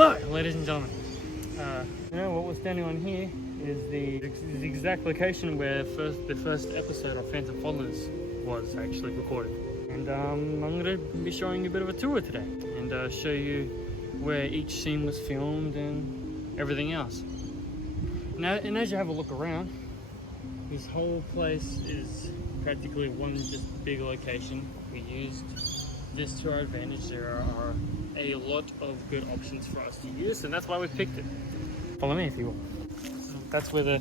Hello, ladies and gentlemen. You know what we're standing on here is the exact location where the first episode of Phantom Fondlers was actually recorded. And I'm going to be showing you a bit of a tour today and show you where each scene was filmed and everything else. Now, and as you have a look around, this whole place is practically one just big location. We used this to our advantage. There are a lot of good options for us to use, and that's why we picked it. Follow me if you will. That's the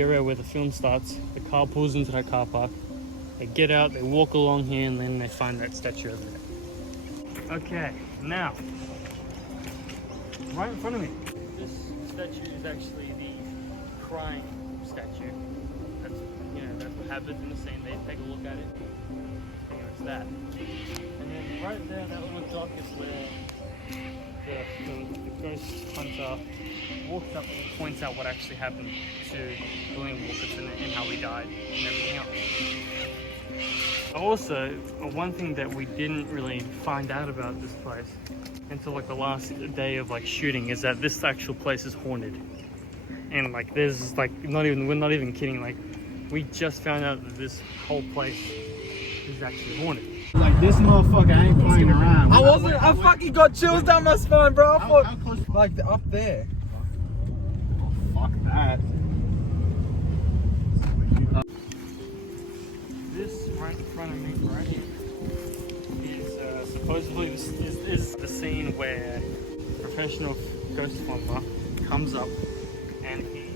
area where the film starts. The car pulls into that car park. They get out, they walk along here, and then they find that statue over there. Okay, now, right in front of me, this statue is actually the crying statue. That's what happens in the scene. They take a look at it. It's that. And then right there, that little dock is where the ghost hunter walks up and points out what actually happened to William Wilkinson and how he died and everything else. Also, one thing that we didn't really find out about this place until like the last day of like shooting is that this actual place is haunted. And like there's like we're not even kidding, like we just found out that this whole place is actually haunted. Like this motherfucker ain't playing around. I fucking got chills down my spine, bro. I thought, how close? like up there. Oh, fuck that. This right in front of me, right here, is supposedly this is the scene where a professional ghost fondler comes up and he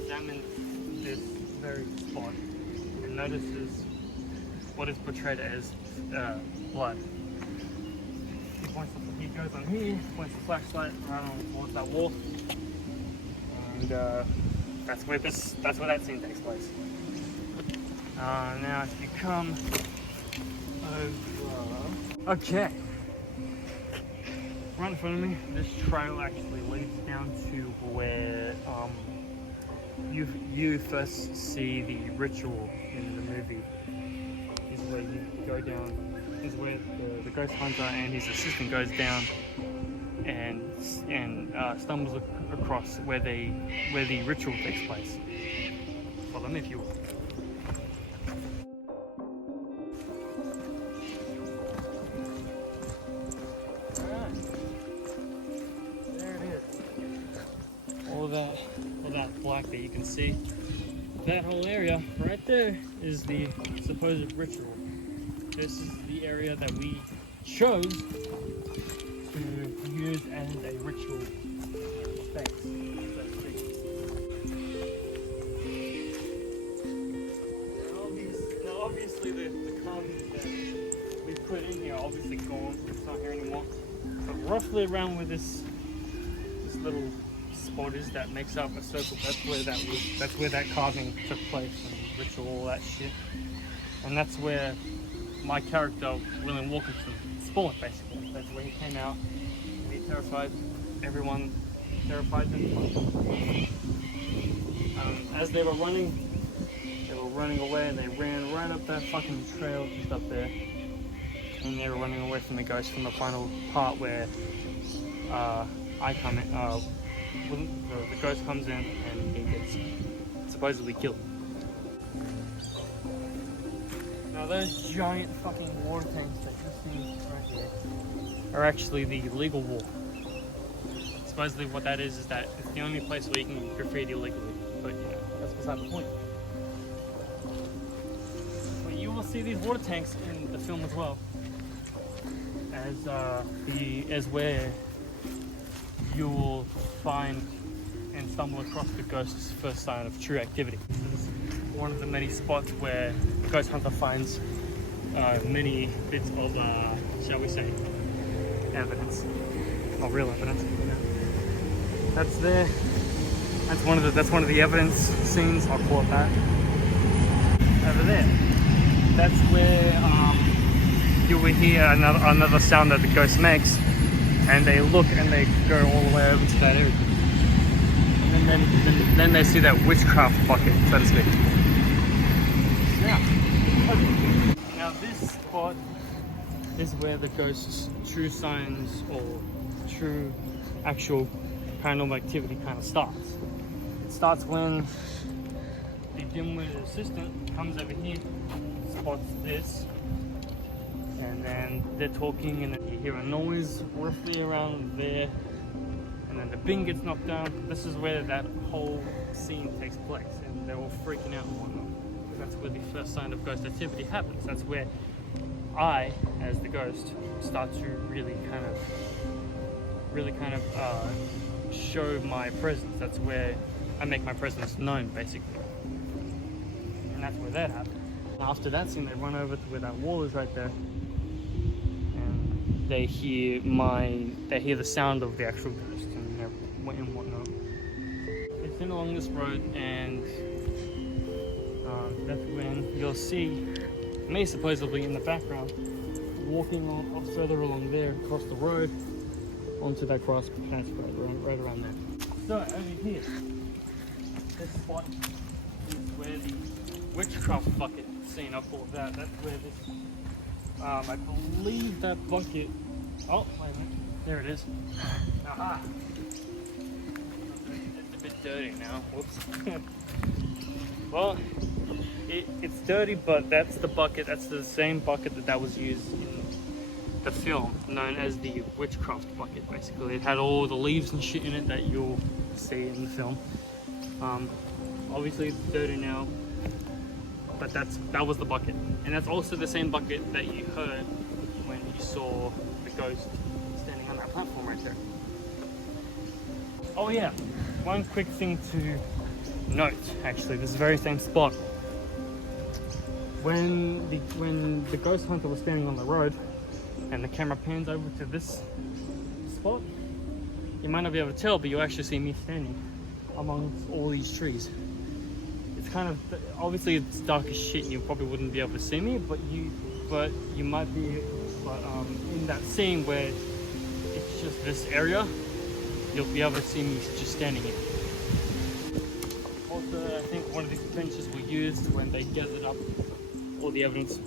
examines this very spot and notices what is portrayed as blood. He goes on here, points the flashlight right on towards that wall, and that's where that scene takes place. Now if you come over, okay, right in front of me, this trail actually leads down to where you first see the ritual in the movie. Is where you go down, is where the ghost hunter and his assistant goes down and stumbles across where the ritual takes place. Follow me if you will. Alright. There it is. All that black that you can see. That whole area right there is the supposed ritual. This is the area that we chose to use as a ritual space. Now obviously the carvings that we put in here are obviously gone, it's not here anymore. But roughly around where this little spot is that makes up a circle, that's where that carving took place and ritual, all that shit. And that's where my character, William Wilkinson, spawned basically. That's where he came out. He terrified everyone, terrified them. As they were running away, and they ran right up that fucking trail just up there. And they were running away from the ghost from the final part where I come in. The ghost comes in and he gets supposedly killed. Now those giant fucking water tanks that you see right here are actually the legal wall. Supposedly what that is that it's the only place where you can graffiti illegally, but that's beside the point. But you will see these water tanks in the film as well as where you will find and stumble across the ghost's first sign of true activity. This is one of the many spots where the ghost hunter finds many bits of, shall we say, evidence, or real evidence. That's there. That's one of the evidence scenes. I'll call it that. Over there. That's where you will hear another sound that the ghost makes, and they look and they go all the way over to that area. And then they see that witchcraft bucket, so to speak. Now this spot is where the ghost's true signs or true actual paranormal activity kind of starts. It starts when the dim-witted assistant comes over here, spots this, and then they're talking, and then you hear a noise roughly around there, and then the bin gets knocked down. This is where that whole scene takes place, and they're all freaking out and whatnot. That's where the first sign of ghost activity happens. That's where I, as the ghost, start to really kind of show my presence. That's where I make my presence known, basically. And that's where that happens. After that scene, they run over to where that wall is right there, and they hear the sound of the actual ghost and whatnot. It's in along this road, and that's when you'll see me supposedly in the background walking on further along there across the road onto that grass patch right around there. So over here, this spot is where the witchcraft bucket scene, I call that. That's where this, I believe that bucket, oh wait a minute, there it is. Aha! It's a bit dirty now, whoops. Well, it's dirty, but that's the bucket, that's the same bucket that was used in the film, known as the witchcraft bucket, basically. It had all the leaves and shit in it that you'll see in the film. Obviously it's dirty now, but that was the bucket. And that's also the same bucket that you heard when you saw the ghost standing on that platform right there. Oh yeah, one quick thing to note, actually, this very same spot. When the ghost hunter was standing on the road and the camera pans over to this spot, you might not be able to tell, but you'll actually see me standing amongst all these trees. It's kind of, obviously it's dark as shit and you probably wouldn't be able to see me, but you might be, in that scene where it's just this area, you'll be able to see me just standing here. Also, I think one of these benches were used when they gathered up all the evidence.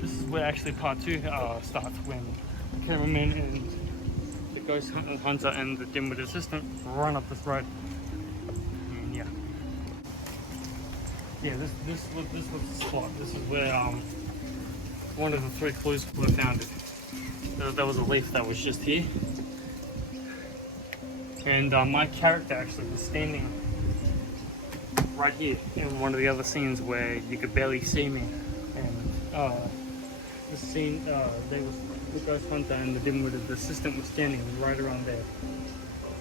This is where actually part 2 starts, when the cameraman and the ghost hunter and the dim-witted assistant run up this road. And yeah, this was the spot. This is where one of the 3 clues were founded. There was a leaf that was just here, and my character actually was standing right here in one of the other scenes where you could barely see me, and the scene, the ghost hunter and the dim-witted assistant was standing right around there,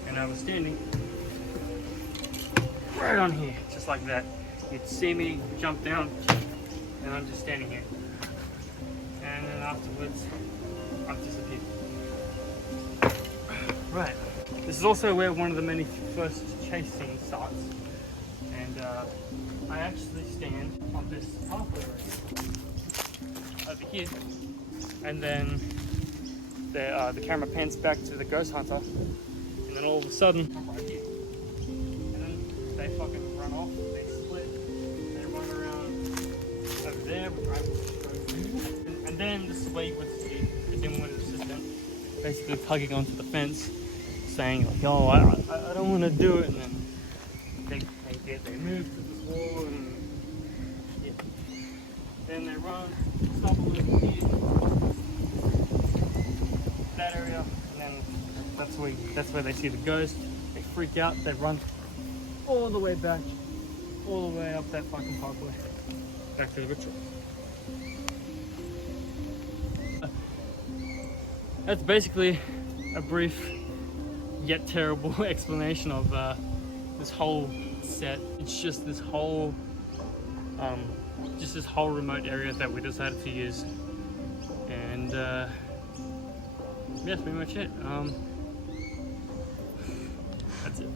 and I was standing right on here, just like that. You'd see me jump down, and I'm just standing here, and then afterwards I've disappeared. Right, this is also where one of the many first chase scenes starts. And I actually stand on this pathway right over here, and then the camera pans back to the ghost hunter, and then all of a sudden I'm right here, and then they fucking run off, they split, they run around over there, and then this is where you would see the dim-witted assistant basically tugging onto the fence, saying like, "Oh, I don't want to do it," and then they move to this wall, and yeah. Then they run, stop a little bit, that area, and then that's where they see the ghost. They freak out, they run all the way back, all the way up that fucking parkway, back to the ritual. That's basically a brief yet terrible explanation of this whole set. It's just this whole remote area that we decided to use, and yeah, that's pretty much it. That's it.